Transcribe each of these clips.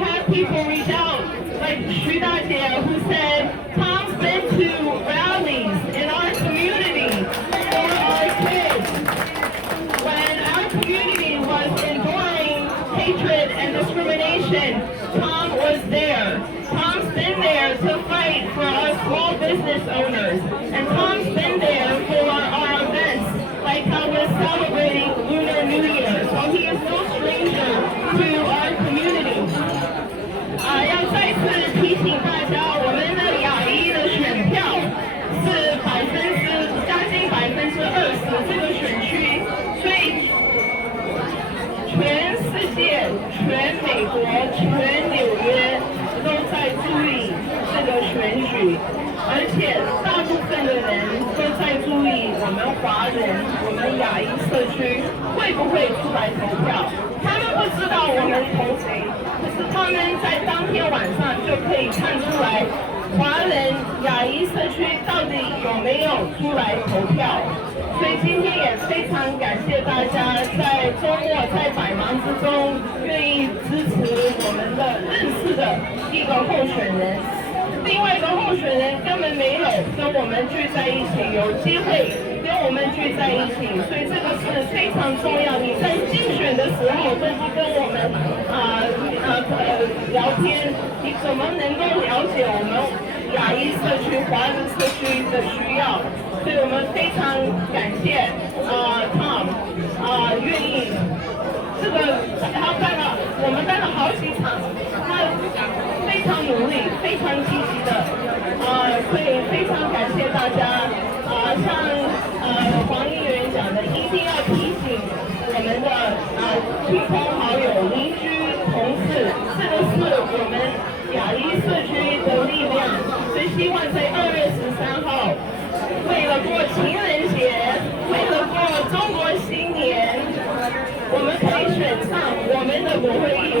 had people reach out, like Sri Dadia, who said, Tom's been to rallies in our community for our kids. When our community was enduring hatred and discrimination, Tom was there. Tom's been there to fight for our small business owners. And Tom's been there for our events, like how we're celebrating Lunar New Year. So he is no stranger to our community. 要再次提醒大家，我们的亚裔的选票是将近20%这个选区，所以全世界、全美国、全纽约都在注意这个选举，而且大部分的人都在注意我们华人、我们亚裔社区会不会出来投票。他们不知道我们投谁，可是他们在当天晚上就可以看出来，华人、亚裔社区到底有没有出来投票。所以今天也非常感谢大家在周末在百忙之中愿意支持我们的认识的一个候选人。另外一个候选人根本没有跟我们聚在一起，有机会跟我们聚在一起，所以这个是非常重要。你在竞选的时候都是跟我们聊天，你怎么能够了解我们亚裔社区、华人社区的需要？所以我们非常感谢Tom 愿意这个我们办了好几场，他非常努力，非常积极的所以非常感谢大家像黄议员讲的，一定要提醒我们的亲朋好友、邻居、同事，这个是我们亚裔社区的力量。所以希望在2月13号，为了过情人节，为了过中国新年，我们可以选上我们的国会议员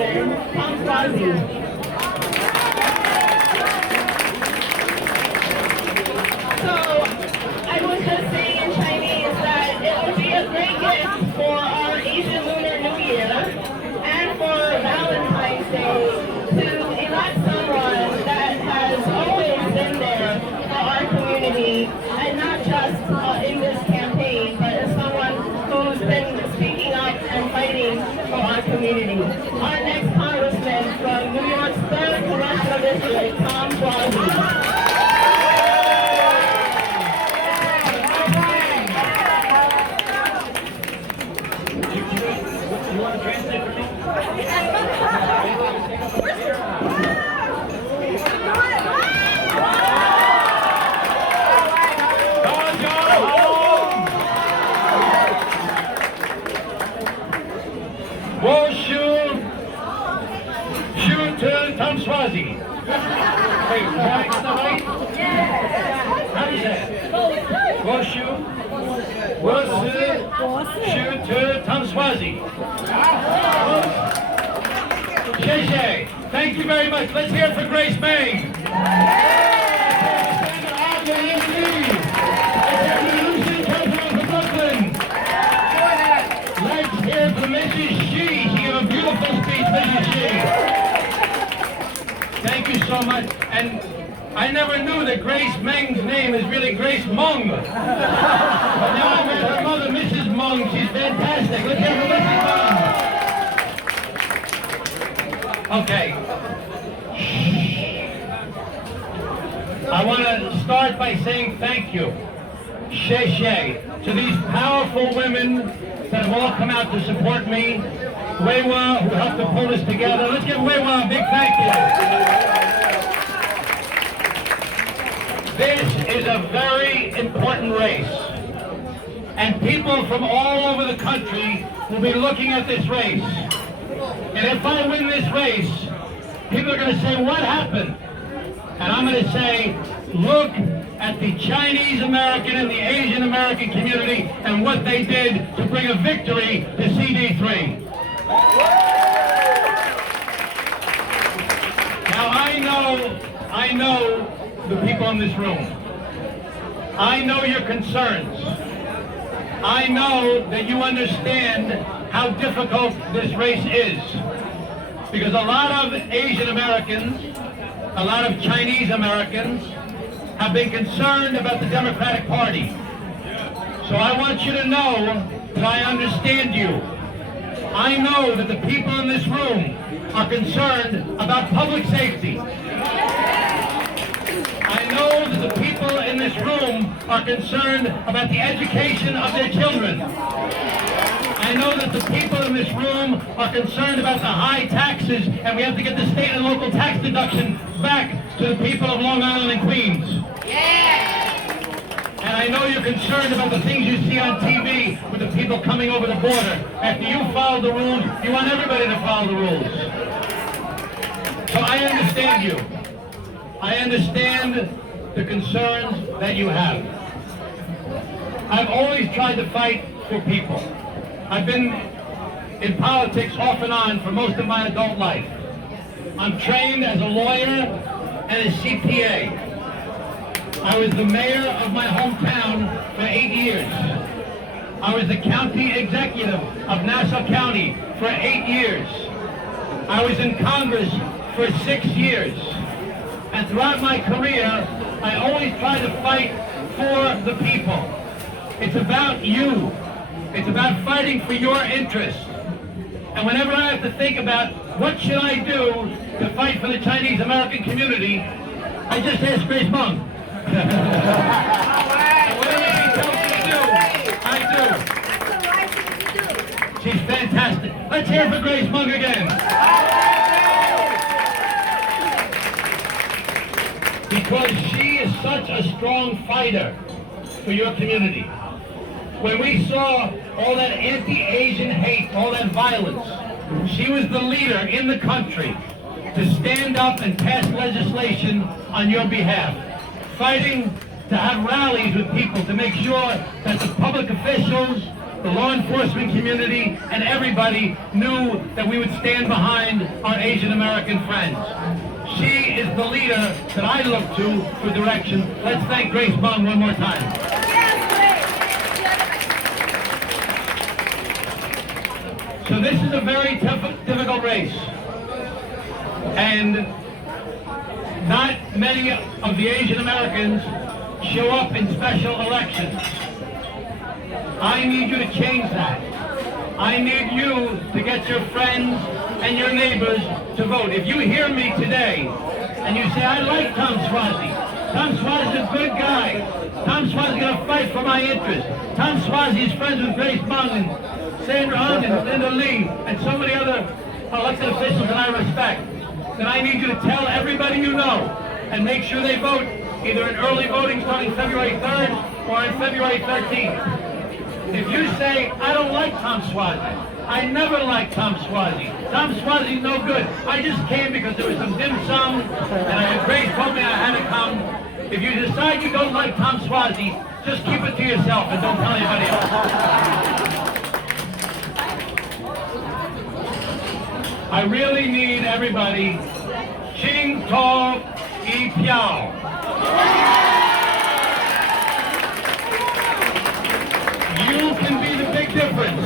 Tom Suozzi。So I was just saying in Chinese that it would be a great gift for our Asian Lunar New Year and for Valentine's Day to elect someone that has always been there for our community, and not just in this campaign, but as someone who's been speaking up and fighting for our community. Our next congressman from New York's 3rd Congressional District, Tom Suozzi. You want to translate for me? Tom Suozzi. Wait, is that right? How do you say it? Tom Suozzi. Sheshe. Thank you very much. Let's hear it for Grace Meng. Let's hear it for Mrs. Shi. She gave a beautiful speech, Mrs. Shi. Thank you so much. And I never knew that Grace Meng's name is really Grace Meng. But now I met her mother, Mrs. Meng. She's fantastic. Let's hear for Mrs. Meng. Okay. I want to start by saying thank you, Sheshe, to these powerful women that have all come out to support me. Weiwa, who helped to pull this together. Let's give Weiwa a big thank you. This is a very important race. And people from all over the country will be looking at this race. And if I win this race, people are going to say, what happened? And I'm going to say, look at the Chinese American and the Asian American community and what they did to bring a victory to CD3. Now I know the people in this room. I know your concerns. I know that you understand how difficult this race is. because a lot of Asian Americans, a lot of Chinese Americans have been concerned about the Democratic Party. So I want you to know that I understand you. I know that the people in this room are concerned about public safety. I know that the people in this room are concerned about the education of their children. I know that the people in this room are concerned about the high taxes, and we have to get the state and local tax deduction back to the people of Long Island and Queens. And I know you're concerned about the things you see on TV with the people coming over the border. After you follow the rules, you want everybody to follow the rules. So I understand you. I understand the concerns that you have. I've always tried to fight for people. I've been in politics off and on for most of my adult life. I'm trained as a lawyer and a CPA. I was the mayor of my hometown for 8 years. I was the county executive of Nassau County for 8 years. I was in Congress for 6 years. And throughout my career, I always tried to fight for the people. It's about you. It's about fighting for your interests. And whenever I have to think about what should I do to fight for the Chinese American community, I just ask Grace Mung. And whatever she tells me to do, I do. She's fantastic. Let's hear it for Grace Mung again. Because she is such a strong fighter for your community. When we saw all that anti-Asian hate, all that violence, she was the leader in the country to stand up and pass legislation on your behalf, fighting to have rallies with people to make sure that the public officials, the law enforcement community, and everybody knew that we would stand behind our Asian American friends. She is the leader that I look to for direction. Let's thank Grace Mung one more time. So this is a very difficult race. And not many of the Asian Americans show up in special elections. I need you to change that. I need you to get your friends and your neighbors to vote. If you hear me today and you say, I like Tom Suozzi. Tom Suozzi is a good guy. Tom Suozzi is going to fight for my interests. Tom Suozzi is friends with Grace Mung and Sandra Hung and Linda Lee and so many other elected officials that I respect. Then I need you to tell everybody you know and make sure they vote either in early voting starting February 3rd or on February 13th. If you say, I don't like Tom Suozzi, I never liked Tom Suozzi. Tom Suozzi's no good. I just came because there was some dim sum and Grace told me I had to come. If you decide you don't like Tom Suozzi, just keep it to yourself and don't tell anybody else. I really need everybody. Ching To I Piao. You can be the big difference.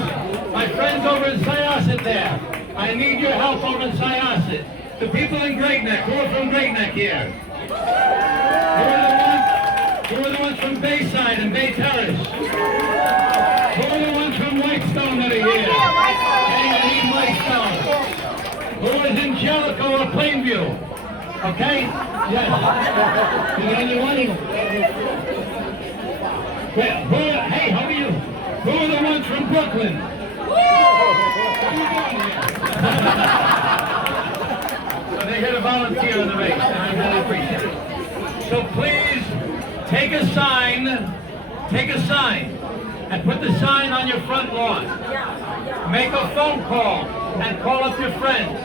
My friends over in Syosset there. I need your help over in Syosset. The people in Great Neck. Who are from Great Neck here? Who are the ones from Bayside and Bay Terrace? Who are the ones from Whitestone that are here? I need Whitestone. Who is in Jellicoe or Plainview? Okay? Yes. You got anyone? Hey, how are you? Who are the ones from Brooklyn? So they're here to volunteer in the race, and I really appreciate it. So please, take a sign, and put the sign on your front lawn. Make a phone call and call up your friends.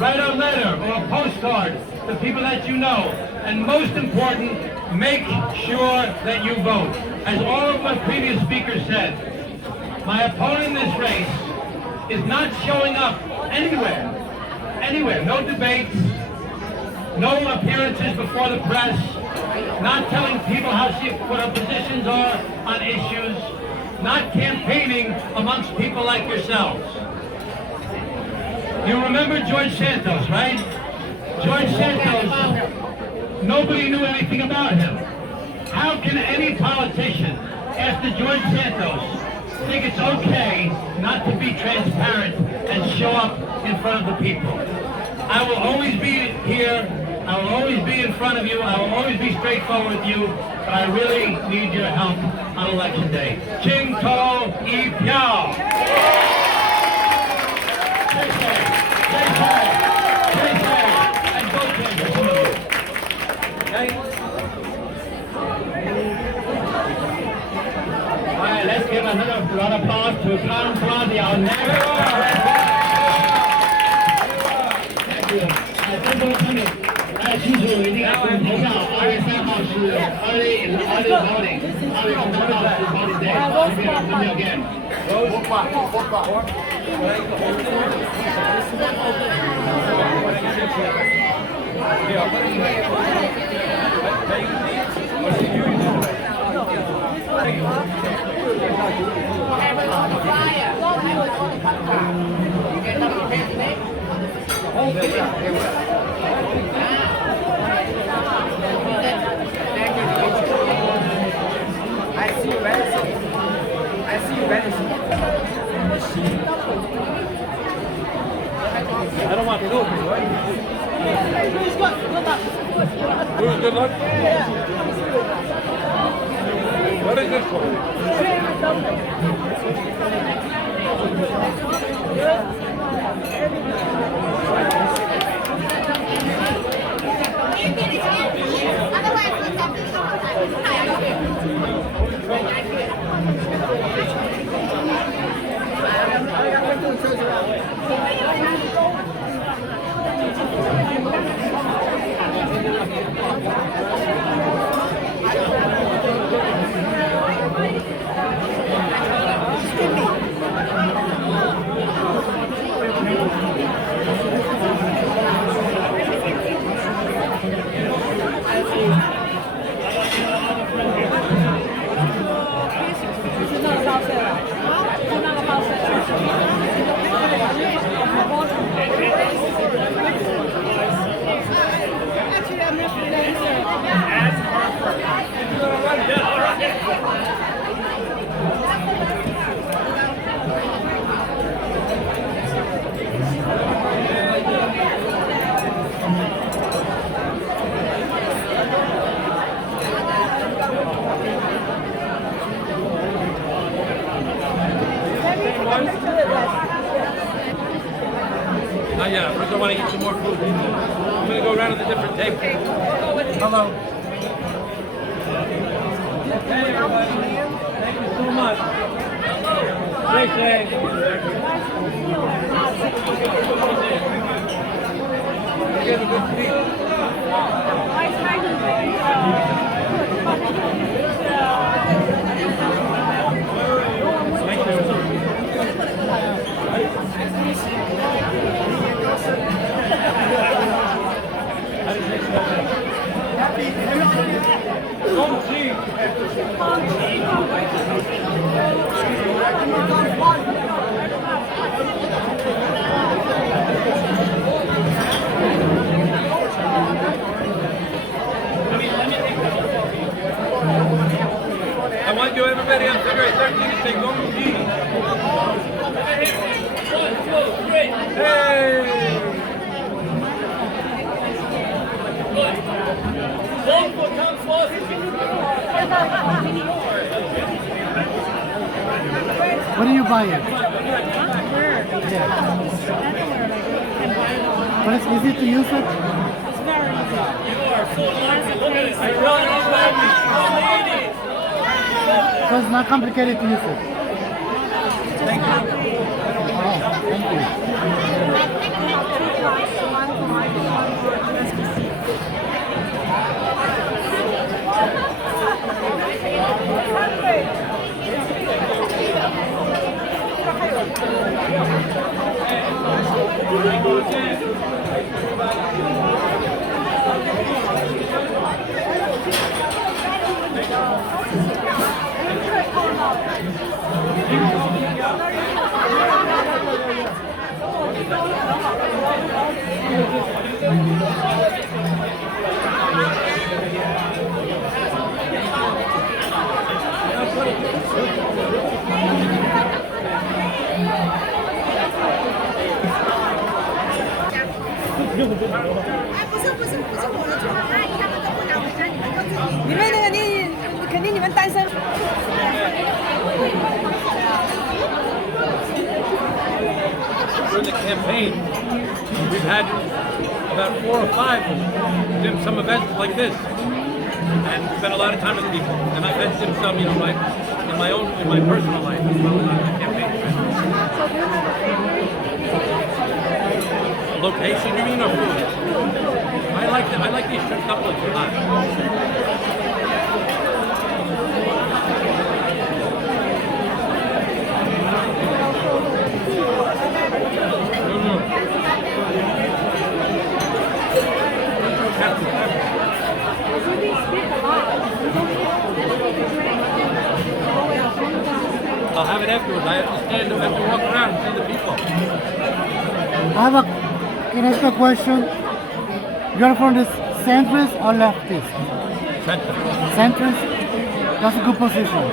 Write a letter or a postcard to people that you know. And most important, make sure that you vote. As all of my previous speakers said, my opponent in this race is not showing up anywhere. No debates, no appearances before the press, not telling people what our positions are on issues, not campaigning amongst people like yourselves. You remember George Santos, right? George Santos, nobody knew anything about him. How can any politician, after George Santos, think it's okay not to be transparent and show up in front of the people? I will always be here. I will always be in front of you. I will always be straightforward with you. But I really need your help on election day. Ching To I Piao. And vote for some of you. Okay? All right, let's give another round of applause to Karen Suozzi, our next. Thank you. 中国朋友，记住一定要投票。2月3号是 early voting，2月3号是 voting day。Let me again. I see you very soon. I see you very soon. I don't want to do it, right? Good luck. What is this for? Not yet. First, I want to eat some more food. I'm going to go around to the different tables. Hello. Hey, everybody. Thank you so much. Great day. Get a good seat. I want you, everybody, on February 13th to say Gong Ji. Hey! Vote for Tom Suozzi. What do you buy it? Yeah. But it's easy to use it? You are so lucky. Look at this. I really love you. So it's not complicated to use it? Thank you. Oh, thank you. 你们那个肯定你们单身。 During the campaign, we've had about 4 or 5 dim sum events like this, and spent a lot of time with people. And I've had dim sum, in my personal life as well as on the campaign. Location, you mean, or food? I like these shrimp dumplings a lot. I'll have it afterwards. I have to stand up, I have to walk around and see the people. Can I ask a question? You're from the centrist or leftist? Centrist? That's a good position.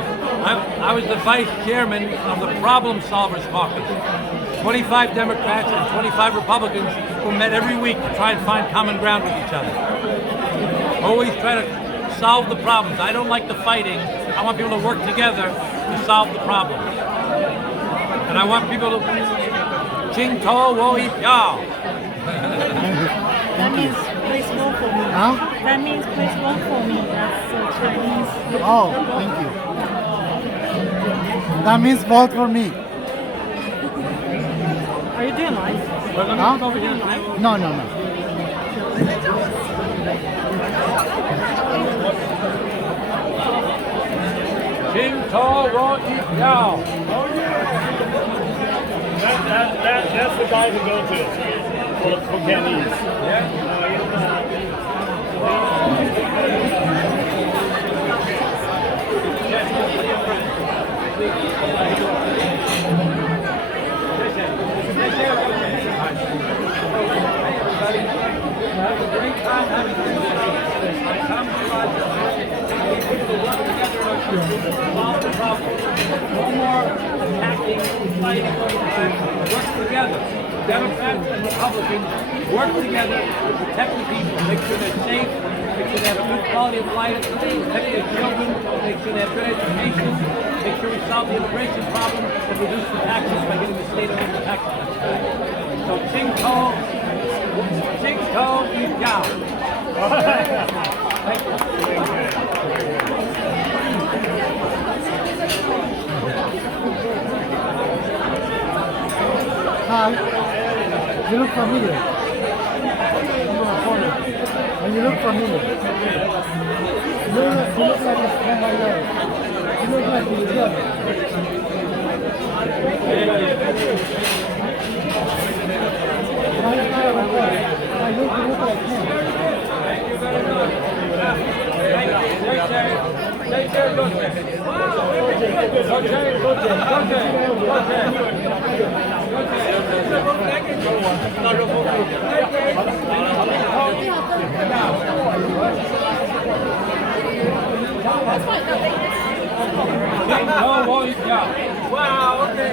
I was the vice chairman of the Problem Solvers Caucus. 25 Democrats and 25 Republicans who met every week to try and find common ground with each other. Always try to solve the problems. I don't like the fighting. I want people to work together to solve the problems. And I want people to Ching To Wo Yi Piao. That means please vote for me. Huh? That means please vote for me. That's Chinese. Oh, thank you. That means vote for me. Are you doing live? Huh? Are you doing live? No, no, no. Ching To Wo Yi Piao. That's the guy to go to for Cantonese. Yeah? Have a great time having this. Come to solve the problem. No more attacking, fighting, work together. Democrats and Republicans work together to protect the people, make sure they're safe, make sure they have a good quality of life, protect their children, make sure they have good education, make sure we solve the immigration problem and reduce the taxes by getting the state of the tax cuts back. So Ching To Yi Piao. Thank you. Hi. You look familiar. And you look familiar. You look like a friend I know. You look like you love. I look like him. Thank you very much. Take care, good day. Wow, okay.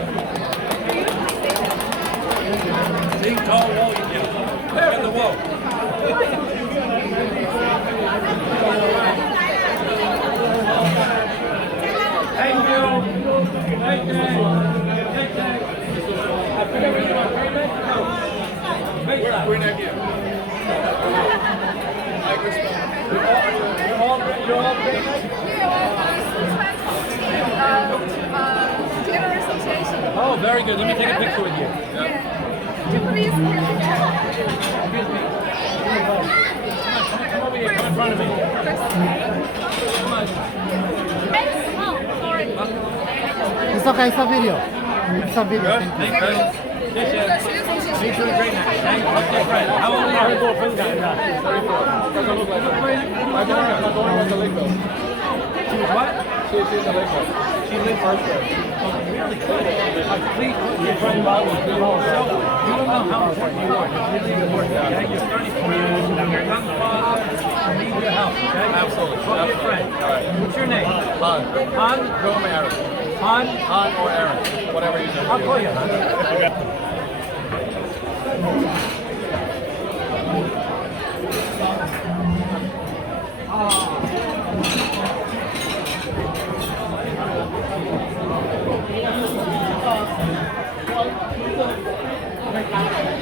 Ching To Wo Yi Piao. In the wall. Thank you. Thank you. I forget what you want. We're not here. You're all General Association. Oh, very good. Let me take a picture with you. Could you please Excuse me. Come over here. Come in front of me. Come on. It's okay, it's a video. It's a video. Good. Thank you. Thank you. She's doing great now. Thank you. Okay, great. How old are you? She was what? She's a big one. She lives first grade. Oh, really good. Please put your friend Bob with you also. You don't know how important you are. It's really important. Okay? You're 34 years old. You're a young father. I need your help. Okay? Absolutely. Talk to your friend. All right. What's your name? Han. Han? Go to Aaron. Han? Han or Aaron. Whatever you do. I'll call you, Han. Thank you.